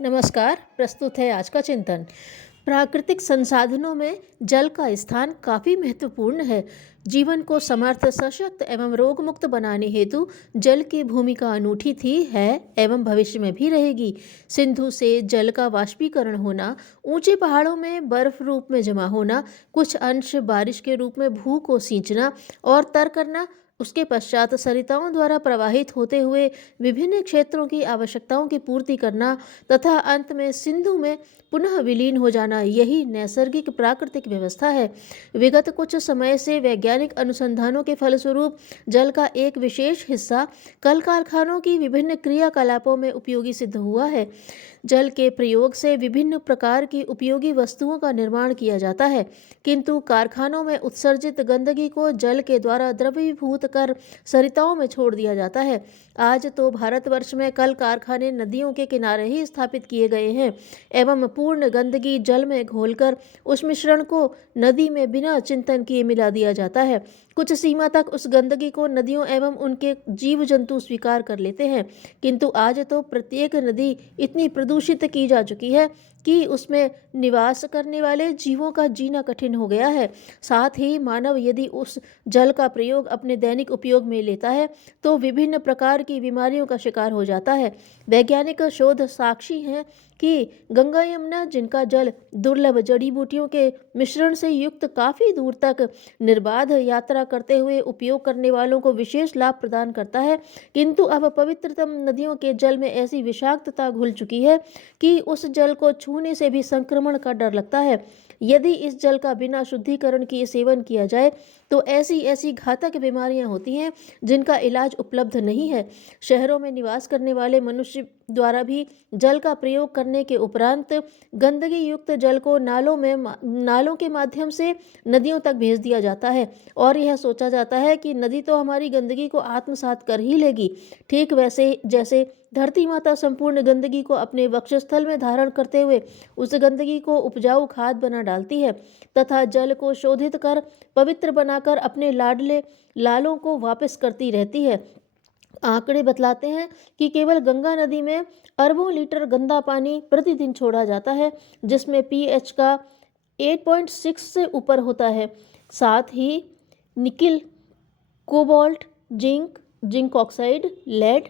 नमस्कार। प्रस्तुत है आज का चिंतन। प्राकृतिक संसाधनों में जल का स्थान काफ़ी महत्वपूर्ण है। जीवन को समर्थ, सशक्त एवं रोग मुक्त बनाने हेतु जल की भूमिका अनूठी थी, है एवं भविष्य में भी रहेगी। सिंधु से जल का वाष्पीकरण होना, ऊंचे पहाड़ों में बर्फ रूप में जमा होना, कुछ अंश बारिश के रूप में भू को सींचना और तर करना, उसके पश्चात सरिताओं द्वारा प्रवाहित होते हुए विभिन्न क्षेत्रों की आवश्यकताओं की पूर्ति करना तथा अंत में सिंधु में पुनः विलीन हो जाना, यही नैसर्गिक प्राकृतिक व्यवस्था है। विगत कुछ समय से वैज्ञानिक अनुसंधानों के फलस्वरूप जल का एक विशेष हिस्सा कल कारखानों की विभिन्न क्रियाकलापों में उपयोगी सिद्ध हुआ है। जल के प्रयोग से विभिन्न प्रकार की उपयोगी वस्तुओं का निर्माण किया जाता है, किंतु कारखानों में उत्सर्जित गंदगी को जल के द्वारा द्रवीभूत कर सरिताओं में छोड़ दिया जाता है। आज तो भारतवर्ष में कल कारखाने नदियों के किनारे ही स्थापित किए गए हैं एवं पूर्ण गंदगी जल में घोलकर उस मिश्रण को नदी में बिना चिंतन किए मिला दिया जाता है। कुछ सीमा तक उस गंदगी को नदियों एवं उनके जीव जंतु स्वीकार कर लेते हैं, किंतु आज तो प्रत्येक नदी इतनी प्रदूषित की जा चुकी है कि उसमें निवास करने वाले जीवों का जीना कठिन हो गया है। साथ ही मानव यदि उस जल का प्रयोग अपने दैनिक उपयोग में लेता है तो विभिन्न प्रकार की बीमारियों का शिकार हो जाता है। वैज्ञानिक शोध साक्षी हैं कि गंगा यमुना, जिनका जल दुर्लभ जड़ी बूटियों के मिश्रण से युक्त काफ़ी दूर तक निर्बाध यात्रा करते हुए उपयोग करने वालों को विशेष लाभ प्रदान करता है, किंतु अब पवित्रतम नदियों के जल में ऐसी विषाक्तता घुल चुकी है कि उस जल को छूने से भी संक्रमण का डर लगता है। यदि इस जल का बिना शुद्धिकरण किए सेवन किया जाए तो ऐसी ऐसी घातक बीमारियां होती हैं जिनका इलाज उपलब्ध नहीं है। शहरों में निवास करने वाले मनुष्य द्वारा भी जल का प्रयोग करने के उपरांत गंदगी युक्त जल को नालों के माध्यम से नदियों तक भेज दिया जाता है और यह सोचा जाता है कि नदी तो हमारी गंदगी को आत्मसात कर ही लेगी। ठीक वैसे जैसे धरती माता संपूर्ण गंदगी को अपने वक्षस्थल में धारण करते हुए उस गंदगी को उपजाऊ खाद बना डालती है तथा जल को शोधित कर पवित्र बनाकर अपने लाडले लालों को वापस करती रहती है। आंकड़े बतलाते हैं कि केवल गंगा नदी में अरबों लीटर गंदा पानी प्रतिदिन छोड़ा जाता है, जिसमें पीएच का 8.6 से ऊपर होता है। साथ ही nickel, cobalt, zinc oxide, lead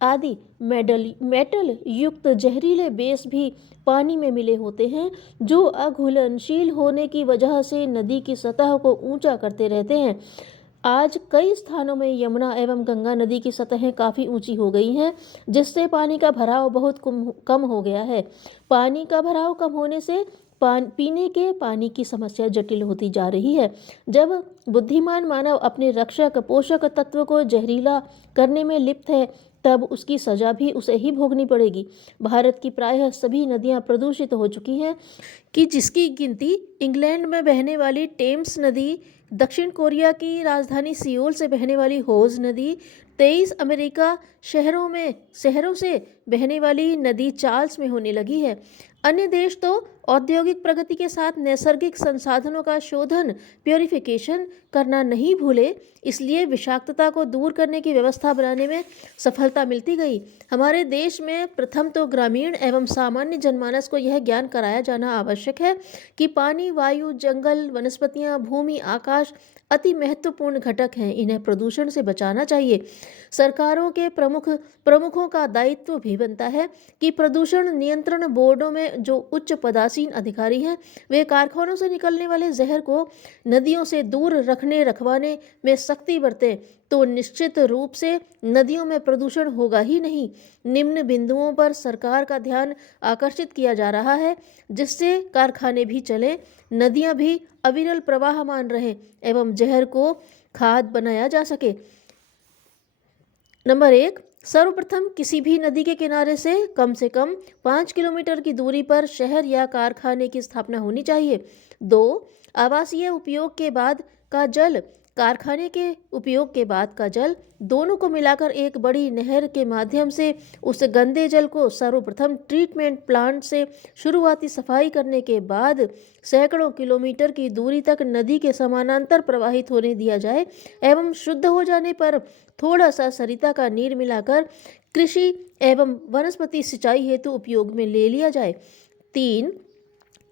आदि मेटल युक्त जहरीले बेस भी पानी में मिले होते हैं, जो अघुलनशील होने की वजह से नदी की सतह को ऊंचा करते रहते हैं। आज कई स्थानों में यमुना एवं गंगा नदी की सतहें काफ़ी ऊंची हो गई हैं, जिससे पानी का भराव बहुत कम हो गया है। पानी का भराव कम होने से पीने के पानी की समस्या जटिल होती जा रही है। जब बुद्धिमान मानव अपने रक्षक पोषक तत्व को जहरीला करने में लिप्त है, तब उसकी सजा भी उसे ही भोगनी पड़ेगी। भारत की प्रायः सभी नदियां प्रदूषित हो चुकी हैं कि जिसकी गिनती इंग्लैंड में बहने वाली टेम्स नदी, दक्षिण कोरिया की राजधानी सियोल से बहने वाली होज नदी, 23 अमेरिका शहरों से बहने वाली नदी चार्ल्स में होने लगी है। अन्य देश तो औद्योगिक प्रगति के साथ नैसर्गिक संसाधनों का शोधन, प्योरिफिकेशन करना नहीं भूले, इसलिए विषाक्तता को दूर करने की व्यवस्था बनाने में सफलता मिलती गई। हमारे देश में प्रथम तो ग्रामीण एवं सामान्य जनमानस को यह ज्ञान कराया जाना आवश्यक है कि पानी, वायु, जंगल, वनस्पतियां, भूमि, आकाश अति महत्वपूर्ण घटक हैं। इन्हें प्रदूषण से बचाना चाहिए। सरकारों के प्रमुखों का दायित्व भी बनता है कि प्रदूषण नियंत्रण बोर्डों में जो उच्च पदासीन अधिकारी हैं, वे कारखानों से निकलने वाले जहर को नदियों से दूर रखवाने में सख्ती बरतें, तो निश्चित रूप से नदियों में प्रदूषण होगा ही नहीं। निम्न बिंदुओं पर सरकार का ध्यान आकर्षित किया जा रहा है, जिससे कारखाने भी चलें, नदियां भी अविरल प्रवाहमान रहें एवं जहर को खाद बनाया जा सके। नंबर 1, सर्वप्रथम किसी भी नदी के किनारे से कम 5 किलोमीटर की दूरी पर शहर या कारखाने की स्थापना होनी चाहिए। 2, आवासीय उपयोग के बाद का जल, कारखाने के उपयोग के बाद का जल, दोनों को मिलाकर एक बड़ी नहर के माध्यम से उस गंदे जल को सर्वप्रथम ट्रीटमेंट प्लांट से शुरुआती सफाई करने के बाद सैकड़ों किलोमीटर की दूरी तक नदी के समानांतर प्रवाहित होने दिया जाए एवं शुद्ध हो जाने पर थोड़ा सा सरिता का नीर मिलाकर कृषि एवं वनस्पति सिंचाई हेतु उपयोग में ले लिया जाए। 3,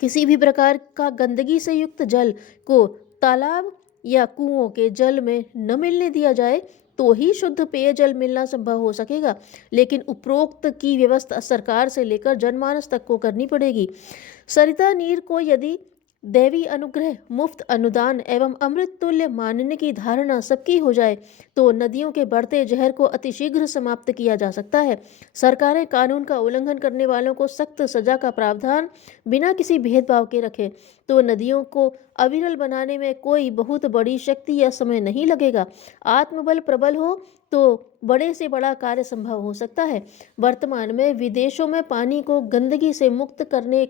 किसी भी प्रकार का गंदगी से युक्त जल को तालाब या कुओं के जल में न मिलने दिया जाए, तो ही शुद्ध पेयजल मिलना संभव हो सकेगा। लेकिन उपरोक्त की व्यवस्था सरकार से लेकर जनमानस तक को करनी पड़ेगी। सरिता नीर को यदि दैवी अनुग्रह, मुफ्त अनुदान एवं अमृत तुल्य मानने की धारणा सबकी हो जाए, तो नदियों के बढ़ते जहर को अतिशीघ्र समाप्त किया जा सकता है। सरकारें कानून का उल्लंघन करने वालों को सख्त सजा का प्रावधान बिना किसी भेदभाव के रखें, तो नदियों को अविरल बनाने में कोई बहुत बड़ी शक्ति या समय नहीं लगेगा। आत्मबल प्रबल हो तो बड़े से बड़ा कार्य संभव हो सकता है। वर्तमान में विदेशों में पानी को गंदगी से मुक्त करने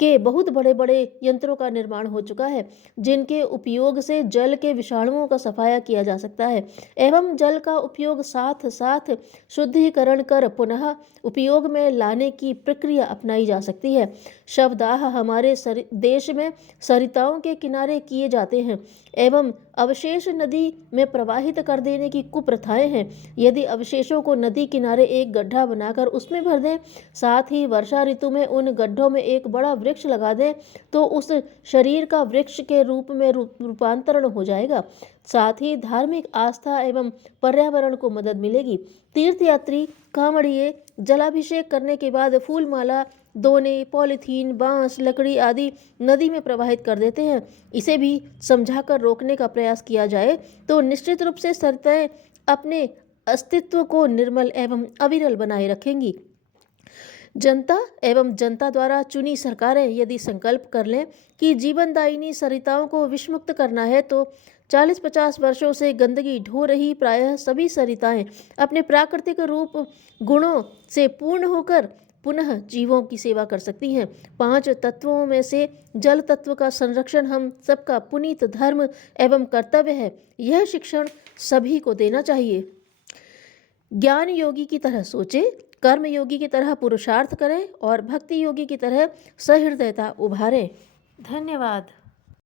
के बहुत बड़े बड़े यंत्रों का निर्माण हो चुका है, जिनके उपयोग से जल के विषाणुओं का सफाया किया जा सकता है एवं जल का उपयोग साथ साथ शुद्धिकरण कर पुनः उपयोग में लाने की प्रक्रिया अपनाई जा सकती है। शवदाह हमारे देश में सरिताओं के किनारे किए जाते हैं एवं अवशेष नदी में प्रवाहित कर देने की कुप्रथाएं हैं। यदि अवशेषों को नदी किनारे एक गड्ढा बनाकर उसमें भर दें, साथ ही वर्षा ऋतु में उन गड्ढों में एक बड़ा वृक्ष लगा दें, तो उस शरीर का वृक्ष के रूप में रूपांतरण हो जाएगा। साथ ही धार्मिक आस्था एवं पर्यावरण को मदद मिलेगी। तीर्थयात्री कांवड़िए जलाभिषेक करने के बाद फूल माला, दोने, पॉलीथीन, बांस, लकड़ी आदि नदी में प्रवाहित कर देते हैं। इसे भी समझाकर रोकने का प्रयास किया जाए तो निश्चित रूप से सरिताएं अपने अस्तित्व को निर्मल एवं अविरल बनाए रखेंगी। जनता एवं जनता द्वारा चुनी सरकारें यदि संकल्प कर लें कि जीवनदायिनी सरिताओं को विषमुक्त करना है, तो 40-50 वर्षों से गंदगी ढो रही प्रायः सभी सरिताएं अपने प्राकृतिक रूप गुणों से पूर्ण होकर पुनः जीवों की सेवा कर सकती हैं। 5 तत्वों में से जल तत्व का संरक्षण हम सबका पुनीत धर्म एवं कर्तव्य है। यह शिक्षण सभी को देना चाहिए। ज्ञान योगी की तरह सोचे, कर्म योगी की तरह पुरुषार्थ करें और भक्ति योगी की तरह सहृदयता उभारें। धन्यवाद।